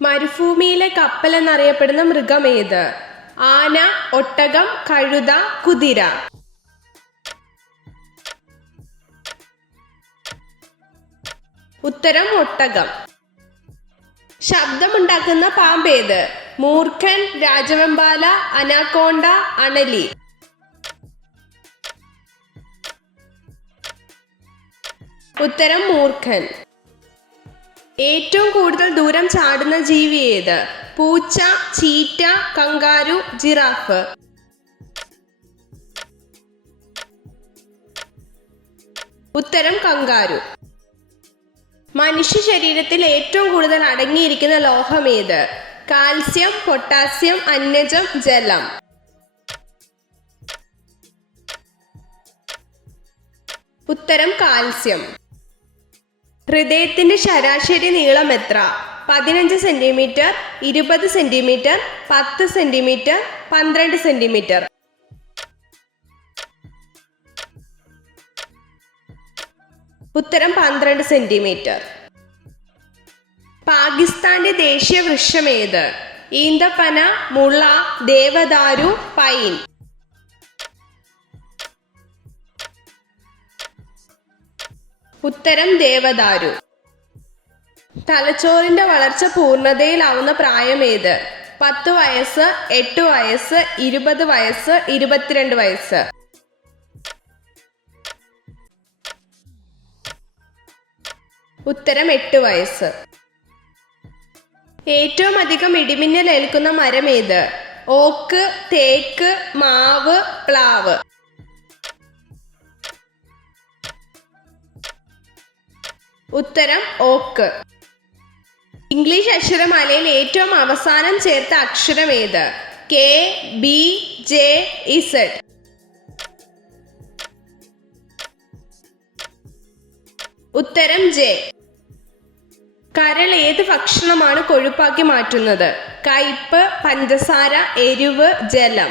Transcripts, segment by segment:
മരുഭൂമിയിലെ കപ്പൽ എന്നറിയപ്പെടുന്ന മൃഗം ഏത്? ആന, ഒട്ടകം, കഴുത, കുതിര. ഉത്തരം ഒട്ടകം. ശബ്ദമുണ്ടാക്കുന്ന പാമ്പേത്? മൂർഖൻ, രാജവെമ്പാല, അനാക്കോണ്ട, അണലി. ഉത്തരം മൂർഖൻ. ഏറ്റവും കൂടുതൽ ദൂരം ചാടുന്ന ജീവി ഏത്? പൂച്ച, ചീറ്റ, കങ്കാരു, ജിറാഫ്. ഉത്തരം കങ്കാരു. മനുഷ്യ ശരീരത്തിൽ ഏറ്റവും കൂടുതൽ അടങ്ങിയിരിക്കുന്ന ലോഹം ഏത്? കാൽസ്യം, പൊട്ടാസ്യം, അന്നജം, ജലം. ഉത്തരം കാൽസ്യം. ഹൃദയത്തിന്റെ ശരാശരി നീളം എത്ര? 15 സെന്റിമീറ്റർ, 20 സെന്റിമീറ്റർ, 10 സെന്റിമീറ്റർ, 12 സെന്റിമീറ്റർ. ഉത്തരം 12 സെന്റിമീറ്റർ. പാകിസ്ഥാന്റെ ദേശീയ വൃക്ഷം ഏത്? ഈന്തപ്പന, മുള, ദേവദാരു, പൈൻ. ഉത്തരം ദേവദാരു. തലച്ചോറിന്റെ വളർച്ച പൂർണ്ണതയിലാവുന്ന പ്രായം ഏത്? 10 വയസ്സ്, 8 വയസ്സ്, 20 വയസ്സ്, 22 വയസ്സ്. ഉത്തരം 8 വയസ്സ്. ഏറ്റവും അധികം ഇടിമിന്നൽ ഏൽക്കുന്ന മരം ഏത്? ഓക്ക്, തേക്ക്, മാവ്, പ്ലാവ്. ഉത്തരം ഓക്ക്. ഇംഗ്ലീഷ് അക്ഷരമാലയിൽ ഏറ്റവും അവസാനം ചേർത്ത അക്ഷരം ഏത്? K, B, J, Z. ഉത്തരം ജെ. കരൾ ഏത് ഭക്ഷണമാണ് കൊഴുപ്പാക്കി മാറ്റുന്നത്? കയ്പ്, പഞ്ചസാര, എരിവ്, ജലം.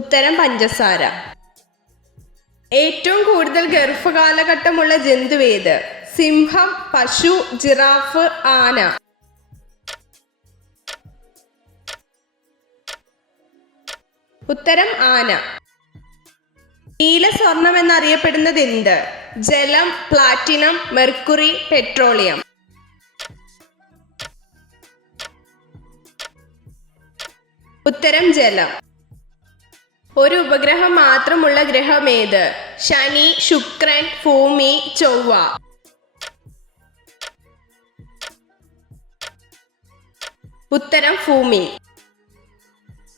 ഉത്തരം പഞ്ചസാര. ഏറ്റവും കൂടുതൽ ഗർഭകാലഘട്ടമുള്ള ജന്തു ഏത്? സിംഹം, പശു, ജിറാഫ്, ആന. ഉത്തരം ആന. നീല സ്വർണം എന്നറിയപ്പെടുന്നത് എന്ത്? ജലം, പ്ലാറ്റിനം, മെർക്കുറി, പെട്രോളിയം. ഉത്തരം ജലം. ഒരു ഉപഗ്രഹം മാത്രമുള്ള ഗ്രഹം ഏത്? ശനി, ശുക്രൻ, ഭൂമി, ചൊവ്വ. ഉത്തരം ഭൂമി.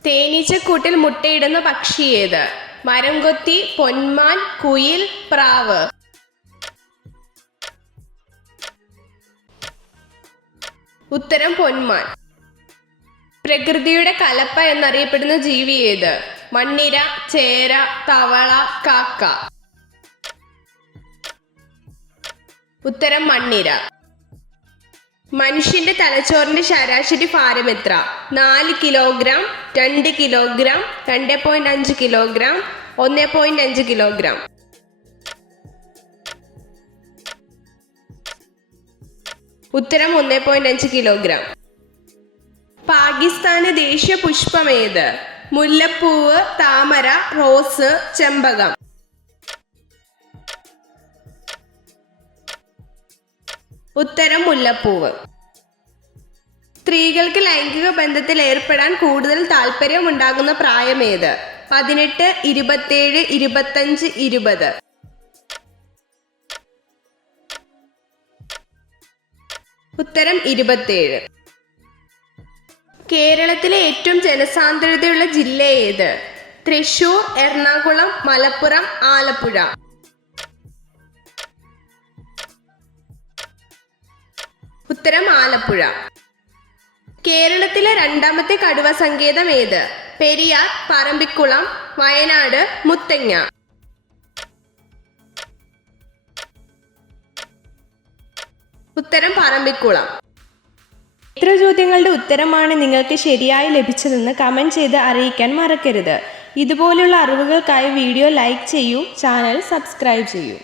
തേനീച്ചക്കൂട്ടിൽ മുട്ടയിടുന്ന പക്ഷി ഏത്? മരംകൊത്തി, പൊന്മാൻ, കുയിൽ, പ്രാവ്. ഉത്തരം പൊന്മാൻ. പ്രകൃതിയുടെ കലപ്പ എന്നറിയപ്പെടുന്ന ജീവി ഏത്? മണ്ണിര, ചേര, തവള, കാക്ക. ഉത്തരം മണ്ണിര. മനുഷ്യന്റെ തലച്ചോറിന്റെ ശരാശരി ഭാരം എത്ര? 4 കിലോഗ്രാം, 2 കിലോഗ്രാം, 2.5 കിലോഗ്രാം, 1.5 കിലോഗ്രാം. ഉത്തരം 1.5 കിലോഗ്രാം. പാകിസ്ഥാന്റെ ദേശീയ പുഷ്പം ഏത്? മുല്ലപ്പൂവ്, താമര, റോസ്, ചെമ്പകം. ഉത്തരം മുല്ലപ്പൂവ്. സ്ത്രീകൾക്ക് ലൈംഗിക ബന്ധത്തിൽ ഏർപ്പെടാൻ കൂടുതൽ താല്പര്യമുണ്ടാകുന്ന പ്രായം ഏത്? 18, 27, 25, 20. ഉത്തരം 27. കേരളത്തിലെ ഏറ്റവും ജനസാന്ദ്രതയുള്ള ജില്ല ഏത്? തൃശൂർ, എറണാകുളം, മലപ്പുറം, ആലപ്പുഴ. ഉത്തരം ആലപ്പുഴ. കേരളത്തിലെ രണ്ടാമത്തെ കടുവ സങ്കേതം ഏത്? പെരിയാർ, പറമ്പിക്കുളം, വയനാട്, മുത്തങ്ങ. ഉത്തരം പറമ്പിക്കുളം. എത്ര ചോദ്യങ്ങളുടെ ഉത്തരമാണ് നിങ്ങൾക്ക് ശരിയായി ലഭിച്ചതെന്ന് കമൻറ്റ് ചെയ്ത് അറിയിക്കാൻ മറക്കരുത്. ഇതുപോലുള്ള അറിവുകൾക്കായി വീഡിയോ ലൈക്ക് ചെയ്യൂ, ചാനൽ സബ്സ്ക്രൈബ് ചെയ്യൂ.